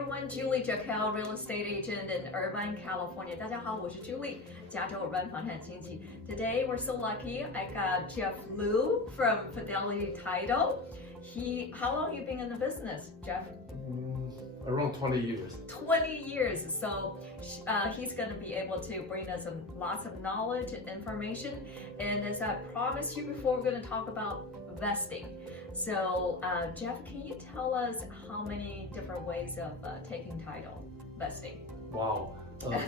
everyone, Julie Jockelle, real estate agent in Irvine, California. 大家好，我是 Julie, 加州尔湾房产经纪. Today we're so lucky. I got Jeff Liu from Fidelity Title. How long you been in the business, Jeff? Around 20 years. 20 years. So he's going to be able to bring us lots of knowledge and information. And as I promised you before, we're going to talk about vesting. So Jeff, can you tell us how many different ways of taking title, vesting? Wow,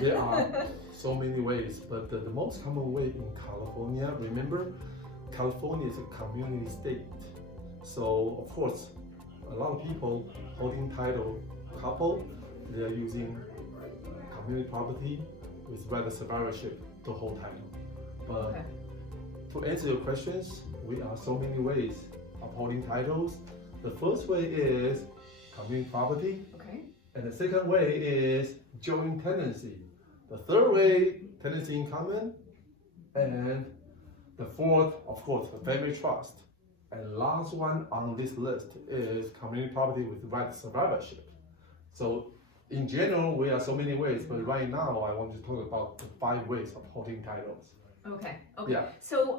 there are so many ways, but the most common way in California, remember, California is a community state. So of course, a lot of people holding title, couple, they are using community property with right of survivorship to hold title. But to answer your questions, we are so many ways of holding titles. The first way is community property. Okay. And the second way is joint tenancy. The third way, tenancy in common. And the fourth, of course, the family trust. And last one on this list is community property with right of survivorship. So in general, we have so many ways, but right now I want to talk about the 5 ways of holding titles. Okay. Yeah. So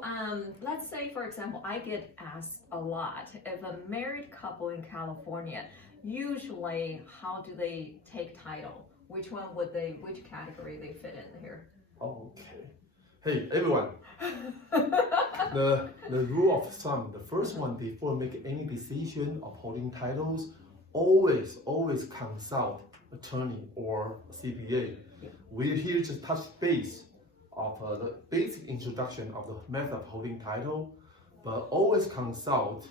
let's say, for example, I get asked a lot, if a married couple in California, usually how do they take title? Which category they fit in here? Okay. Hey, everyone. the rule of thumb, the first one, before making any decision of holding titles, always consult attorney or CPA. Yeah. We're here to touch base of the basic introduction of the method of holding title, but always consult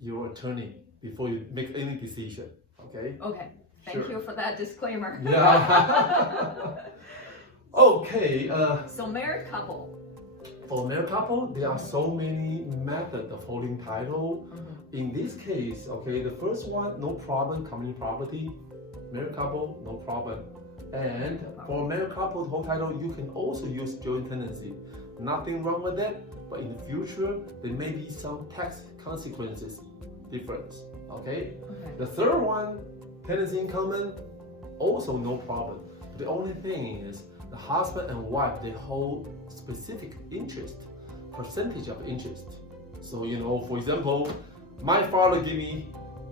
your attorney before you make any decision. Okay? Okay. Thank you for that disclaimer. Yeah. Okay. So married couple. For married couple, there are so many methods of holding title. In this case, okay, the first one, no problem, community property. Married couple, no problem. And for married couple to hold title, you can also use joint tenancy. Nothing wrong with that, but in the future, there may be some tax consequences difference. Okay? The third one, tenancy in common, also no problem. The only thing is the husband and wife, they hold specific interest, percentage of interest. So, you know, for example, my father gave me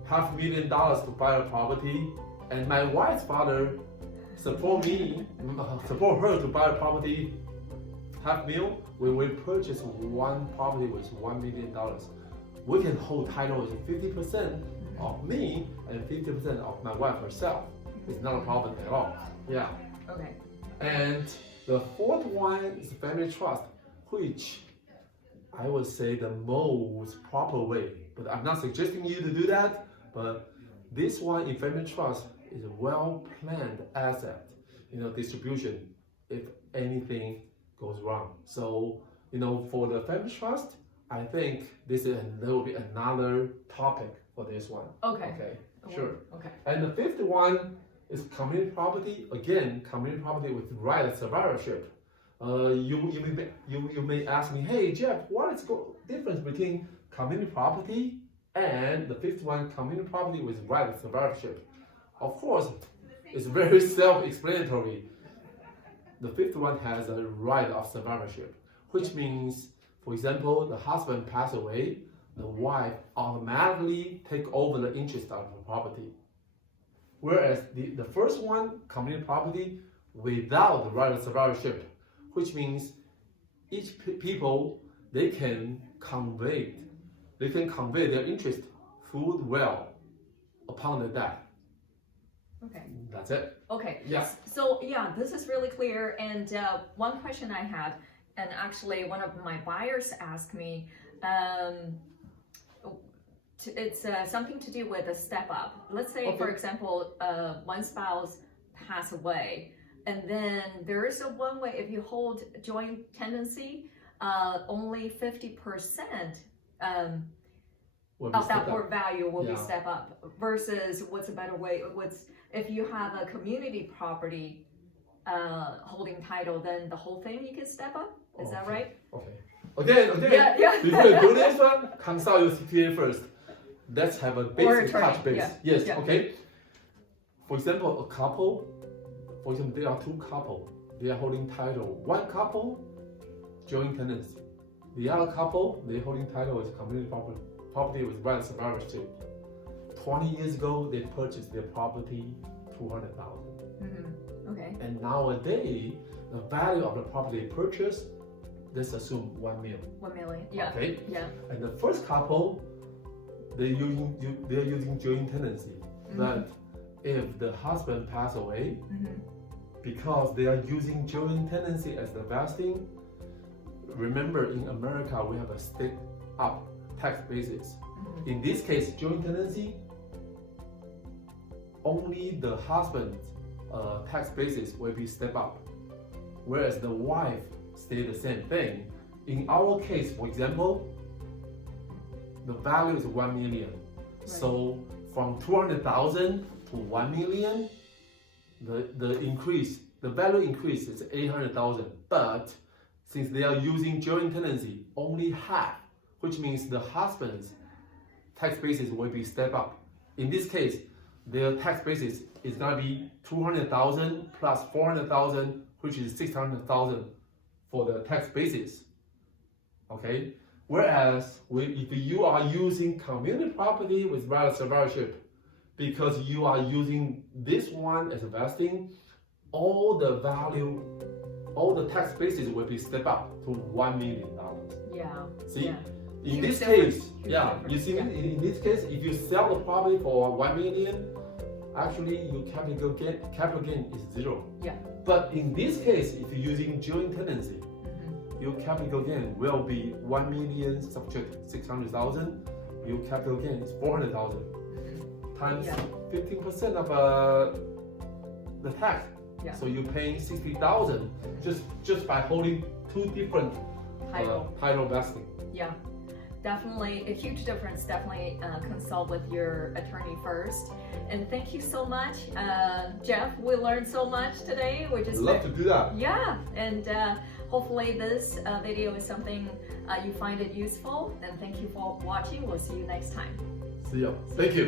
$500,000 to buy a property, and my wife's father support her to buy a property, $500,000. When we purchase one property with $1 million, we can hold title as 50% of me and 50% of my wife herself. It's not a problem at all. Yeah. Okay. And the fourth one is family trust, which I would say the most proper way. But I'm not suggesting you to do that. But this one in family trust is a well-planned asset, you know, distribution if anything goes wrong. So, you know, for the family trust, I think there will be another topic for this one. Okay. Sure. Okay. And the fifth one is community property. Again, community property with right of survivorship. You may ask me, hey Jeff, what is the difference between community property and the fifth one, community property with right of survivorship? Of course, it's very self-explanatory. The fifth one has a right of survivorship, which means, for example, the husband passed away, the wife automatically take over the interest of the property. Whereas the first one, community property, without the right of survivorship, which means each people, they can convey their interest full well upon the death. Okay. That's it. Okay. Yeah. So yeah, this is really clear. And one question I had, and actually one of my buyers asked me, it's something to do with a step up. Let's say, for example, one spouse passed away, and then there is a one way, if you hold joint tenancy, only 50% of that port value will be step up, versus what's a better way, if you have a community property holding title, then the whole thing you can step up. Is that right? Okay. Again, Yeah. before you do this one, consult your CPA first. Let's have a basic touch base. Yeah. Okay. For example, there are two couples. They are holding title. One couple, joint tenancy. The other couple, they holding title as community property with right survivorship. 20 years ago, they purchased their property, $200,000. Mm-hmm. Okay. And nowadays, the value of the property they purchased, let's assume $1 million. 1 million. Yeah. Okay. Yeah. And the first couple, they're using joint tenancy. Mm-hmm. But if the husband passed away, Mm-hmm. because they are using joint tenancy as the vesting, remember in America we have a step up tax basis. Mm-hmm. In this case, joint tenancy, only the husband's tax basis will be step up, whereas the wife stay the same thing. In our case, for example, the value is 1 million. Right. So from 200,000 to 1 million, the value increase is 800,000. But since they are using joint tenancy, only half, which means the husband's tax basis will be step up. In this case, their tax basis is gonna be 200,000 plus 400,000, which is 600,000 for the tax basis. Okay. Whereas if you are using community property with right of survivorship, because you are using this one as a vesting, all the tax basis will be step up to $1 million. Yeah. See, Yeah. in Huge this difference. case, Huge yeah, difference. you see, Yeah. in this case, if you sell the property for 1 million, actually your capital gain is 0. Yeah. But in this case, if you're using joint tenancy, Mm-hmm. your capital gain will be 1 million subtract 600,000. Your capital gain is 400,000 times Yeah. 15% of the tax. Yeah. So you're paying 60,000 just by holding two different title vesting. Yeah, definitely a huge difference. Definitely consult with your attorney first. And thank you so much, Jeff. We learned so much today. We just Love to do that. Yeah, and hopefully this video is something you find it useful. And thank you for watching. We'll see you next time. See you. Thank you.